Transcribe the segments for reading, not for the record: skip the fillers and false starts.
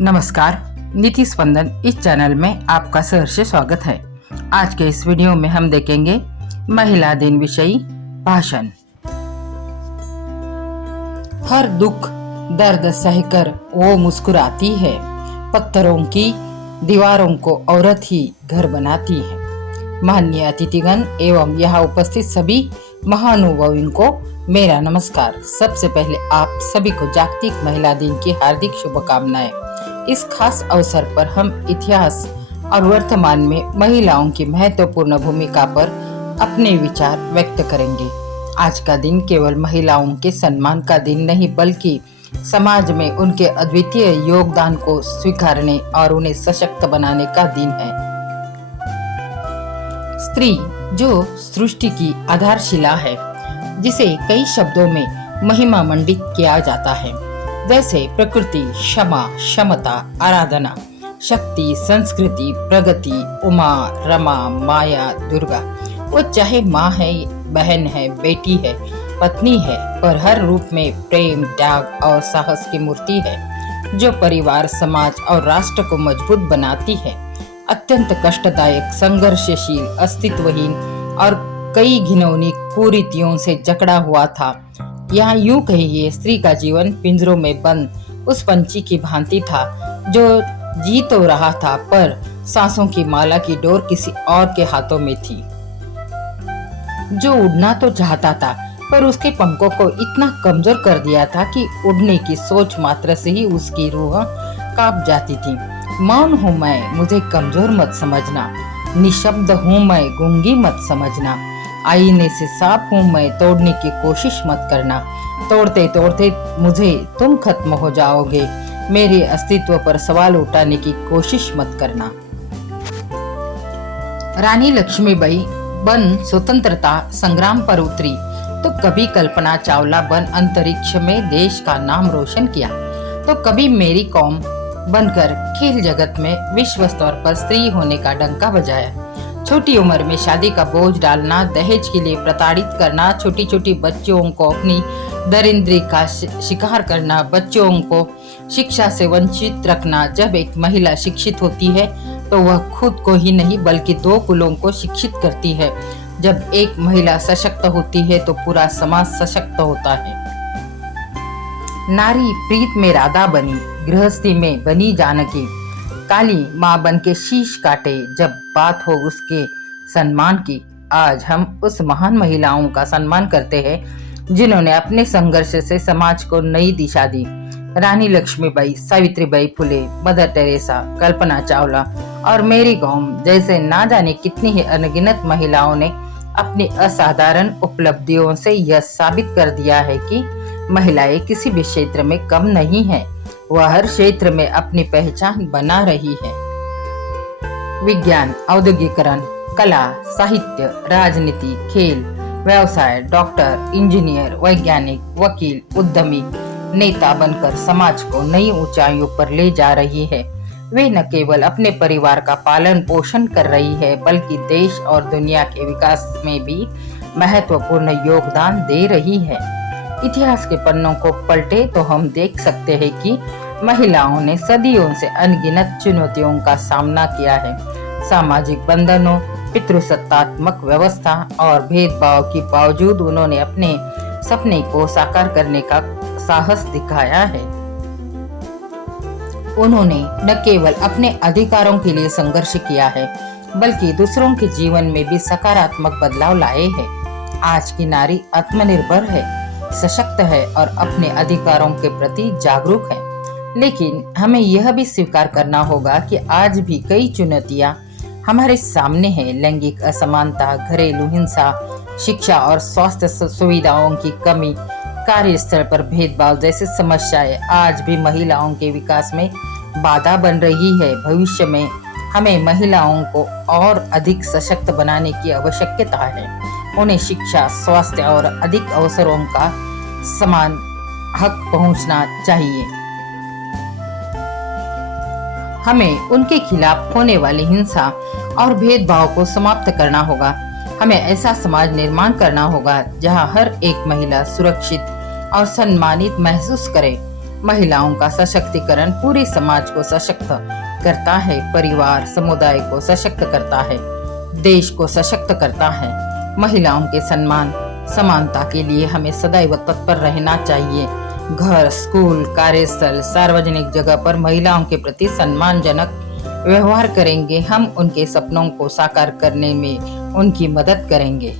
नमस्कार, नीति स्पंदन इस चैनल में आपका सहर्ष स्वागत है। आज के इस वीडियो में हम देखेंगे महिला दिन विषयी भाषण। हर दुख दर्द सहकर वो मुस्कुराती है, पत्थरों की दीवारों को औरत ही घर बनाती है। माननीय अतिथिगण एवं यहाँ उपस्थित सभी महानुभावों को मेरा नमस्कार। सबसे पहले आप सभी को जागतिक महिला दिन की हार्दिक शुभकामनाएं। इस खास अवसर पर हम इतिहास और वर्तमान में महिलाओं की महत्वपूर्ण भूमिका पर अपने विचार व्यक्त करेंगे। आज का दिन केवल महिलाओं के सम्मान का दिन नहीं, बल्कि समाज में उनके अद्वितीय योगदान को स्वीकारने और उन्हें सशक्त बनाने का दिन है। स्त्री जो सृष्टि की आधारशिला है, जिसे कई शब्दों में महिमा मंडित किया जाता है, जैसे प्रकृति, क्षमा, क्षमता, आराधना, शक्ति, संस्कृति, प्रगति, उमा, रमा, माया, दुर्गा। वो चाहे माँ है, बहन है, बेटी है, पत्नी है, पर हर रूप में प्रेम, त्याग और साहस की मूर्ति है, जो परिवार, समाज और राष्ट्र को मजबूत बनाती है। अत्यंत कष्टदायक, संघर्षशील, अस्तित्वहीन और कई घिनौनी कुरीतियों से जकड़ा हुआ था। यहाँ यूं कहिए, स्त्री का जीवन पिंजरों में बंद उस पंछी की भांति था जो जी तो रहा था, पर सांसों की माला की डोर किसी और के हाथों में थी। जो उड़ना तो चाहता था, पर उसके पंखों को इतना कमजोर कर दिया था कि उड़ने की सोच मात्र से ही उसकी रूह कांप जाती थी। मौन हूँ मैं, मुझे कमजोर मत समझना। निशब्द हूँ मैं, गूंगी मत समझना। आईने से साफ हूँ मैं, तोड़ने की कोशिश मत करना। तोड़ते तोड़ते मुझे तुम खत्म हो जाओगे। मेरे अस्तित्व पर सवाल उठाने की कोशिश मत करना। रानी लक्ष्मीबाई बन स्वतंत्रता संग्राम पर उतरी तो कभी कल्पना चावला बन अंतरिक्ष में देश का नाम रोशन किया, तो कभी मेरी कॉम बनकर खेल जगत में विश्व स्तर पर स्त्री होने का डंका बजाया। छोटी उम्र में शादी का बोझ डालना, दहेज के लिए प्रताड़ित करना, छोटी छोटी बच्चियों को अपनी दरिद्री का शिकार करना, बच्चों को शिक्षा से वंचित रखना। जब एक महिला शिक्षित होती है तो वह खुद को ही नहीं बल्कि दो कुलों को शिक्षित करती है। जब एक महिला सशक्त होती है तो पूरा समाज सशक्त होता है। नारी प्रीत में राधा बनी, गृहस्थी में बनी जानकी, काली माँ बन के शीश काटे जब बात हो उसके सम्मान की। आज हम उस महान महिलाओं का सम्मान करते हैं जिन्होंने अपने संघर्ष से समाज को नई दिशा दी। रानी लक्ष्मीबाई, सावित्रीबाई फुले, मदर टेरेसा, कल्पना चावला और मेरी कॉम जैसे ना जाने कितनी ही अनगिनत महिलाओं ने अपनी असाधारण उपलब्धियों से यह साबित कर दिया है कि महिलाएं किसी भी क्षेत्र में कम नहीं है, वह हर क्षेत्र में अपनी पहचान बना रही है। विज्ञान, औद्योगिकरण, कला, साहित्य, राजनीति, खेल, व्यवसाय, डॉक्टर, इंजीनियर, वैज्ञानिक, वकील, उद्यमी, नेता बनकर समाज को नई ऊंचाइयों पर ले जा रही है। वे न केवल अपने परिवार का पालन पोषण कर रही है, बल्कि देश और दुनिया के विकास में भी महत्वपूर्ण योगदान दे रही है। इतिहास के पन्नों को पलटे तो हम देख सकते हैं कि महिलाओं ने सदियों से अनगिनत चुनौतियों का सामना किया है। सामाजिक बंधनों, पितृसत्तात्मक व्यवस्था और भेदभाव के बावजूद उन्होंने अपने सपने को साकार करने का साहस दिखाया है। उन्होंने न केवल अपने अधिकारों के लिए संघर्ष किया है, बल्कि दूसरों के जीवन में भी सकारात्मक बदलाव लाए हैं। आज की नारी आत्मनिर्भर है, सशक्त है और अपने अधिकारों के प्रति जागरूक है। लेकिन हमें यह भी स्वीकार करना होगा कि आज भी कई चुनौतियां हमारे सामने हैं। लैंगिक असमानता, घरेलू हिंसा, शिक्षा और स्वास्थ्य सुविधाओं की कमी, कार्यस्थल पर भेदभाव जैसी समस्याएं आज भी महिलाओं के विकास में बाधा बन रही है। भविष्य में हमें महिलाओं को और अधिक सशक्त बनाने की आवश्यकता है। उन्हें शिक्षा, स्वास्थ्य और अधिक अवसरों का समान हक पहुंचना चाहिए। हमें उनके खिलाफ होने वाली हिंसा और भेदभाव को समाप्त करना होगा। हमें ऐसा समाज निर्माण करना होगा जहां हर एक महिला सुरक्षित और सम्मानित महसूस करे। महिलाओं का सशक्तिकरण पूरे समाज को सशक्त करता है, परिवार समुदाय को सशक्त करता है, देश को सशक्त करता है। महिलाओं के सम्मान समानता के लिए हमें सदैव तत्पर रहना चाहिए। घर, स्कूल, कार्यस्थल, सार्वजनिक जगह पर महिलाओं के प्रति सम्मानजनक व्यवहार करेंगे, हम उनके सपनों को साकार करने में उनकी मदद करेंगे।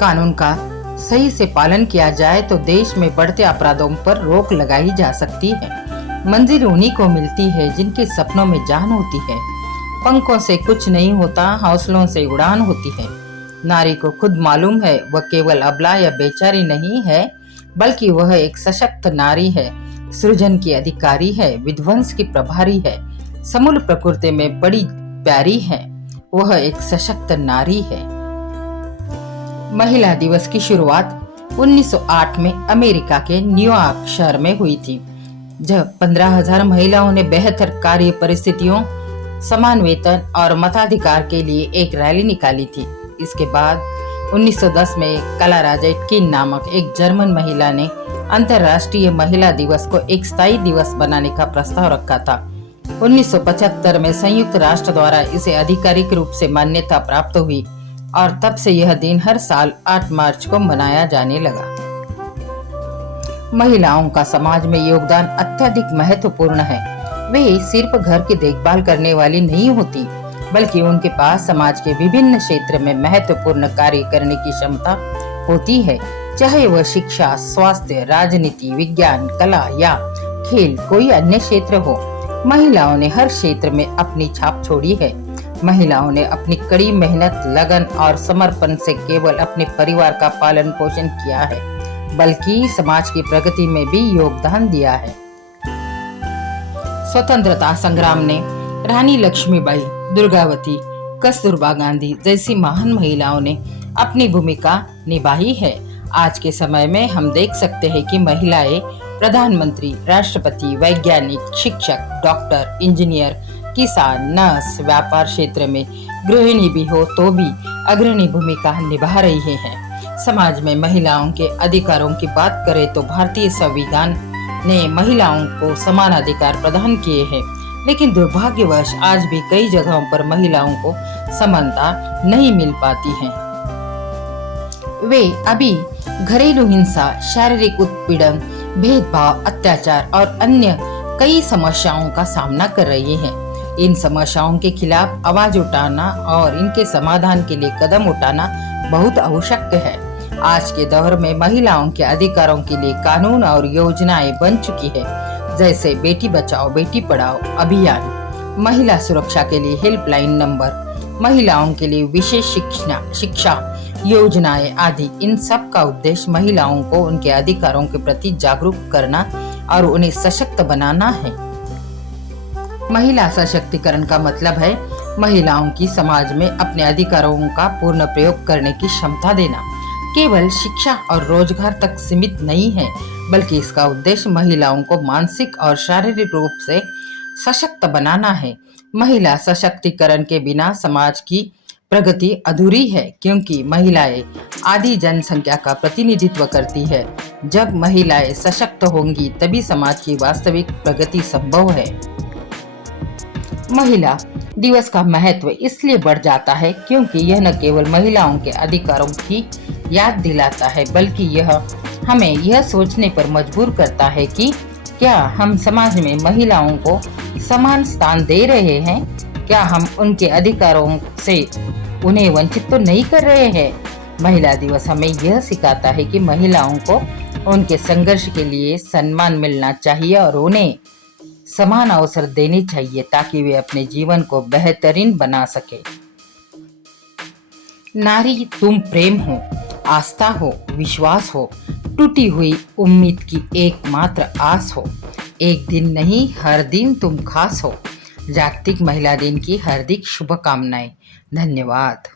कानून का सही से पालन किया जाए तो देश में बढ़ते अपराधों पर रोक लगाई जा सकती है। मंजिल उन्हीं को मिलती है जिनके सपनों में जान होती है। पंखों से कुछ नहीं होता, हौसलों से उड़ान होती है। नारी को खुद मालूम है वह केवल अबला या बेचारी नहीं है, बल्कि वह एक सशक्त नारी है, सृजन की अधिकारी है, विध्वंस की प्रभारी है, समूल प्रकृति में बड़ी प्यारी है। वह एक सशक्त नारी है। महिला दिवस की शुरुआत 1908 में अमेरिका के न्यूयॉर्क शहर में हुई थी, जब 15,000 महिलाओं ने बेहतर कार्य परिस्थितियों, समान वेतन और मताधिकार के लिए एक रैली निकाली थी। इसके बाद 1910 में क्लारा ज़ेटकिन नामक एक जर्मन महिला ने अंतर्राष्ट्रीय महिला दिवस को एक स्थायी दिवस बनाने का प्रस्ताव रखा था। 1975 में संयुक्त राष्ट्र द्वारा इसे आधिकारिक रूप से मान्यता प्राप्त हुई और तब से यह दिन हर साल 8 मार्च को मनाया जाने लगा। महिलाओं का समाज में योगदान अत्यधिक महत्वपूर्ण है। वे सिर्फ घर की देखभाल करने वाली नहीं होती, बल्कि उनके पास समाज के विभिन्न क्षेत्र में महत्वपूर्ण कार्य करने की क्षमता होती है। चाहे वह शिक्षा, स्वास्थ्य, राजनीति, विज्ञान, कला या खेल कोई अन्य क्षेत्र हो, महिलाओं ने हर क्षेत्र में अपनी छाप छोड़ी है। महिलाओं ने अपनी कड़ी मेहनत, लगन और समर्पण से केवल अपने परिवार का पालन पोषण किया है, बल्कि समाज की प्रगति में भी योगदान दिया है। स्वतंत्रता संग्राम ने रानी लक्ष्मीबाई, दुर्गावती, कस्तूरबा गांधी जैसी महान महिलाओं ने अपनी भूमिका निभाई है। आज के समय में हम देख सकते हैं कि महिलाएं प्रधानमंत्री, राष्ट्रपति, वैज्ञानिक, शिक्षक, डॉक्टर, इंजीनियर, किसान, नर्स, व्यापार क्षेत्र में गृहिणी भी हो तो भी अग्रणी भूमिका निभा रही हैं। समाज में महिलाओं के अधिकारों की बात करें तो भारतीय संविधान ने महिलाओं को समान अधिकार प्रदान किए हैं, लेकिन दुर्भाग्यवश आज भी कई जगहों पर महिलाओं को समानता नहीं मिल पाती है। वे अभी घरेलू हिंसा, शारीरिक उत्पीड़न, भेदभाव, अत्याचार और अन्य कई समस्याओं का सामना कर रही हैं। इन समस्याओं के खिलाफ आवाज उठाना और इनके समाधान के लिए कदम उठाना बहुत आवश्यक है। आज के दौर में महिलाओं के अधिकारों के लिए कानून और योजनाएं बन चुकी है, जैसे बेटी बचाओ बेटी पढ़ाओ अभियान, महिला सुरक्षा के लिए हेल्पलाइन नंबर, महिलाओं के लिए विशेष शिक्षा योजनाएं आदि। इन सब का उद्देश्य महिलाओं को उनके अधिकारों के प्रति जागरूक करना और उन्हें सशक्त बनाना है। महिला सशक्तिकरण का मतलब है महिलाओं की समाज में अपने अधिकारों का पूर्ण प्रयोग करने की क्षमता देना। केवल शिक्षा और रोजगार तक सीमित नहीं है, बल्कि इसका उद्देश्य महिलाओं को मानसिक और शारीरिक रूप से सशक्त बनाना है। महिला सशक्तिकरण के बिना समाज की प्रगति अधूरी है, क्योंकि महिलाएं आधी जनसंख्या का प्रतिनिधित्व करती है। जब महिलाएं सशक्त होंगी तभी समाज की वास्तविक प्रगति संभव है। महिला दिवस का महत्व इसलिए बढ़ जाता है क्योंकि यह न केवल महिलाओं के अधिकारों की याद दिलाता है, बल्कि यह हमें यह सोचने पर मजबूर करता है कि क्या हम समाज में महिलाओं को समान स्थान दे रहे हैं? क्या हम उनके अधिकारों से उन्हें वंचित तो नहीं कर रहे हैं? महिला दिवस हमें यह सिखाता है कि महिलाओं को उनके संघर्ष के लिए सम्मान मिलना चाहिए और उन्हें समान अवसर देने चाहिए ताकि वे अपने जीवन को बेहतरीन बना सके। नारी तुम प्रेम हो, आस्था हो, विश्वास हो, टूटी हुई उम्मीद की एकमात्र आस हो। एक दिन नहीं, हर दिन तुम खास हो। जागतिक महिला दिन की हार्दिक शुभकामनाएं। धन्यवाद।